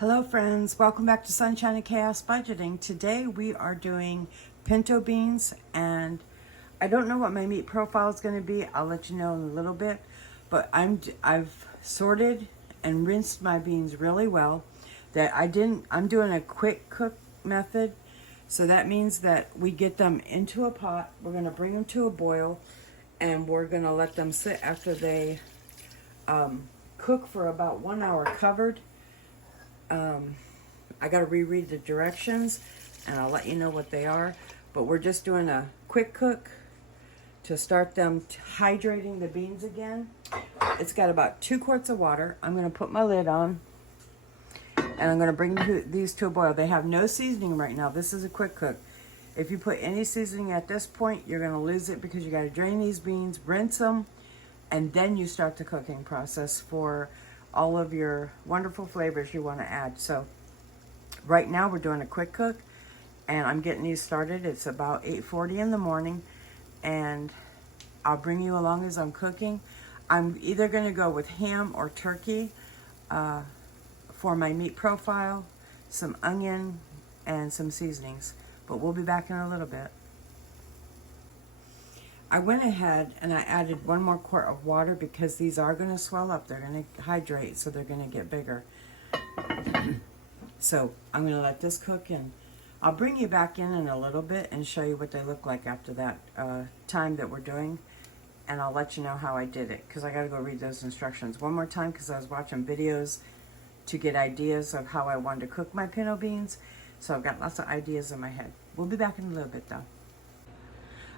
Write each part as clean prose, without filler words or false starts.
Hello friends, welcome back to Sunshine and Chaos Budgeting. Today we are doing pinto beans, and I don't know what my meat profile is going to be. I'll let you know in a little bit, but I've sorted and rinsed my beans really well. I'm doing a quick cook method, so that means that we get them into a pot. We're going to bring them to a boil, and we're going to let them sit after they cook for about 1 hour covered. I got to reread the directions and I'll let you know what they are, but we're just doing a quick cook to start them hydrating the beans again. It's got about 2 quarts of water. I'm going to put my lid on and I'm going to bring these to a boil. They have no seasoning right now. This is a quick cook. If you put any seasoning at this point, you're going to lose it because you got to drain these beans, rinse them, and then you start the cooking process for all of your wonderful flavors you want to add. So right now we're doing a quick cook and I'm getting these started. It's about 8:40 in the morning and I'll bring you along as I'm cooking. I'm either going to go with ham or turkey for my meat profile, some onion and some seasonings, but we'll be back in a little bit. I went ahead and I added 1 more quart of water because these are going to swell up. They're going to hydrate, so they're going to get bigger. So I'm going to let this cook in. I'll bring you back in a little bit and show you what they look like after that time that we're doing. And I'll let you know how I did it because I got to go read those instructions one more time because I was watching videos to get ideas of how I wanted to cook my pinto beans. So I've got lots of ideas in my head. We'll be back in a little bit though.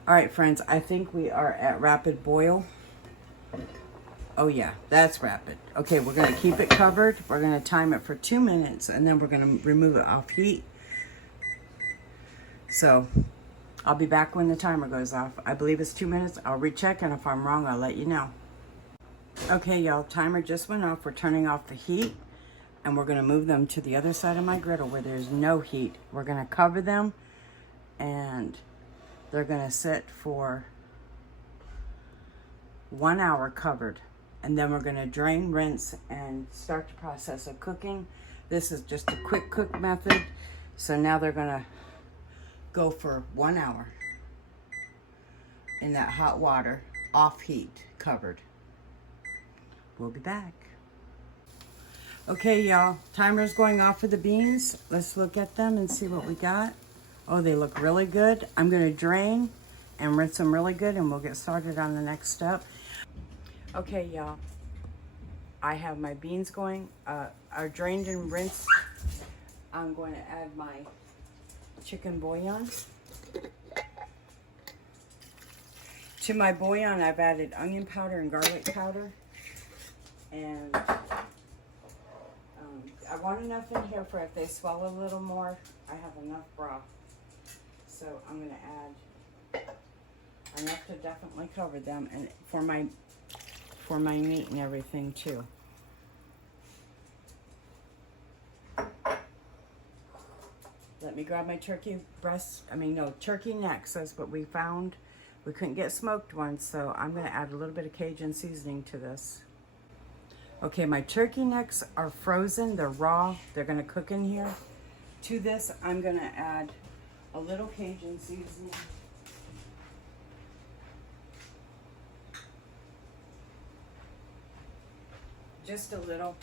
All right, friends, I think we are at rapid boil. Oh yeah, that's rapid. Okay, we're gonna keep it covered. We're gonna time it for 2 minutes and then we're gonna remove it off heat. So I'll be back when the timer goes off. I believe it's 2 minutes. I'll recheck, and if I'm wrong, I'll let you know. Okay, y'all, timer just went off. We're turning off the heat and we're gonna move them to the other side of my griddle where there's no heat. We're gonna cover them and they're going to sit for 1 hour covered. And then we're going to drain, rinse, and start the process of cooking. This is just a quick cook method. So now they're going to go for 1 hour in that hot water, off heat, covered. We'll be back. Okay, y'all, timer's going off for the beans. Let's look at them and see what we got. Oh, they look really good. I'm going to drain and rinse them really good, and we'll get started on the next step. Okay, y'all. I have my beans going, are drained and rinsed. I'm going to add my chicken bouillon. To my bouillon, I've added onion powder and garlic powder. And I want enough in here for if they swell a little more, I have enough broth. So I'm going to add enough to definitely cover them, and for my meat and everything too. Let me grab my turkey turkey necks. That's what we found. We couldn't get smoked ones, so I'm going to add a little bit of Cajun seasoning to this. Okay, my turkey necks are frozen. They're raw. They're going to cook in here. To this, I'm going to add a little Cajun seasoning. Just a little.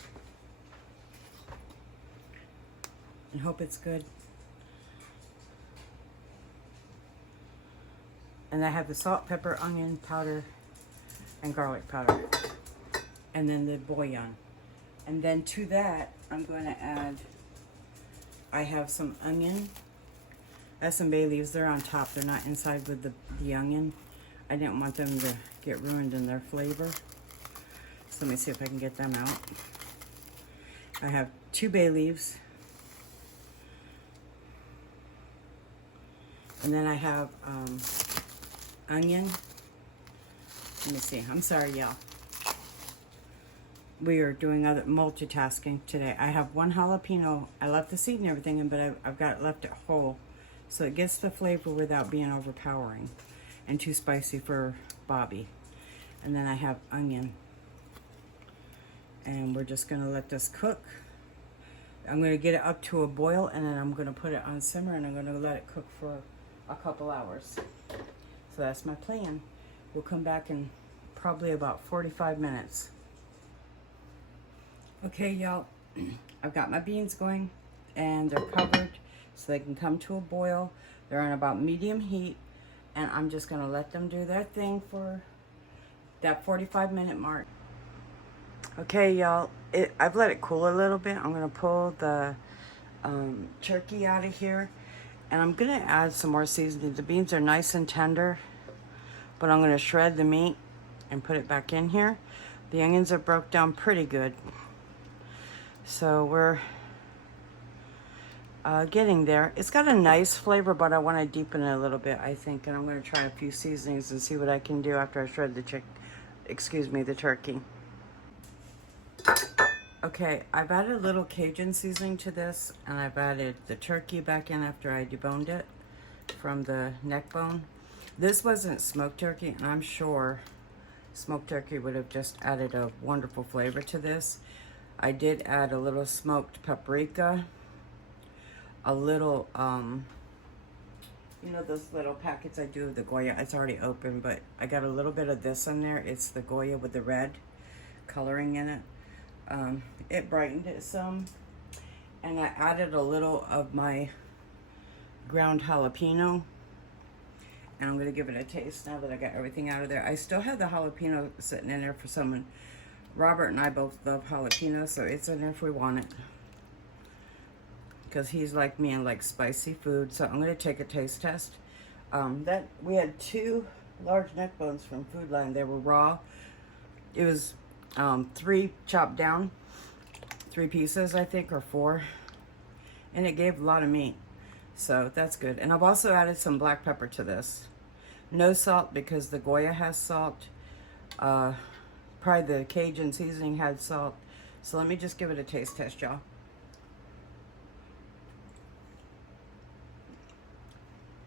And hope it's good. And I have the salt, pepper, onion powder, and garlic powder. And then the bouillon. And then to that, I'm going to add, I have some onion. That's some bay leaves. They're on top. They're not inside with the onion. I didn't want them to get ruined in their flavor. So let me see if I can get them out. I have 2 bay leaves. And then I have onion. Let me see. I'm sorry, y'all. We are doing other multitasking today. I have 1 jalapeno. I left the seed and everything in, but I've got it left it whole. So it gets the flavor without being overpowering and too spicy for Bobby. And then I have onion. And we're just gonna let this cook I'm going to get it up to a boil, and then I'm going to put it on simmer, and I'm going to let it cook for a couple hours. So that's my plan. We'll come back in probably about 45 minutes. Okay, y'all, I've got my beans going, and they're covered so they can come to a boil. They're on about medium heat, and I'm just going to let them do their thing for that 45-minute mark. Okay, y'all, I've let it cool a little bit. I'm going to pull the turkey out of here, and I'm going to add some more seasoning. The beans are nice and tender, but I'm going to shred the meat and put it back in here. The onions are broke down pretty good. So we're getting there. It's got a nice flavor, but I want to deepen it a little bit, I think. And I'm going to try a few seasonings and see what I can do after I shred the the turkey. Okay, I've added a little Cajun seasoning to this, and I've added the turkey back in after I deboned it from the neck bone. This wasn't smoked turkey, and I'm sure smoked turkey would have just added a wonderful flavor to this. I did add a little smoked paprika, a little, you know those little packets I do of the Goya? It's already open, but I got a little bit of this in there. It's the Goya with the red coloring in it. It brightened it some. And I added a little of my ground jalapeno. And I'm going to give it a taste now that I got everything out of there. I still have the jalapeno sitting in there for someone. Robert and I both love jalapeno, so it's in there if we want it. Because he's like me and likes spicy food. So I'm going to take a taste test. We had 2 large neck bones from Food Line. They were raw. It was 3 chopped down. 3 pieces, I think, or 4. And it gave a lot of meat. So that's good. And I've also added some black pepper to this. No salt because the Goya has salt. Probably the Cajun seasoning had salt. So let me just give it a taste test, y'all.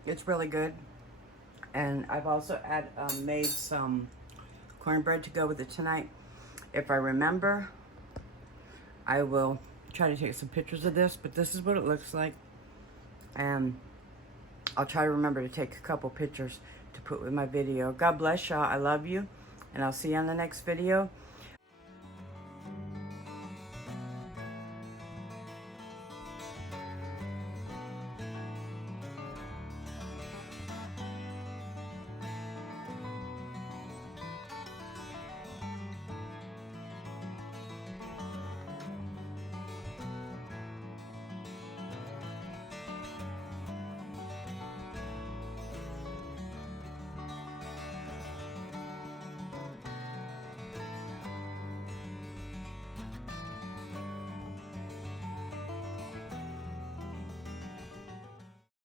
It's really good. And I've also made some cornbread to go with it tonight. If I remember, I will try to take some pictures of this, but this is what it looks like. And I'll try to remember to take a couple pictures to put with my video. God bless y'all. I love you. And I'll see you on the next video.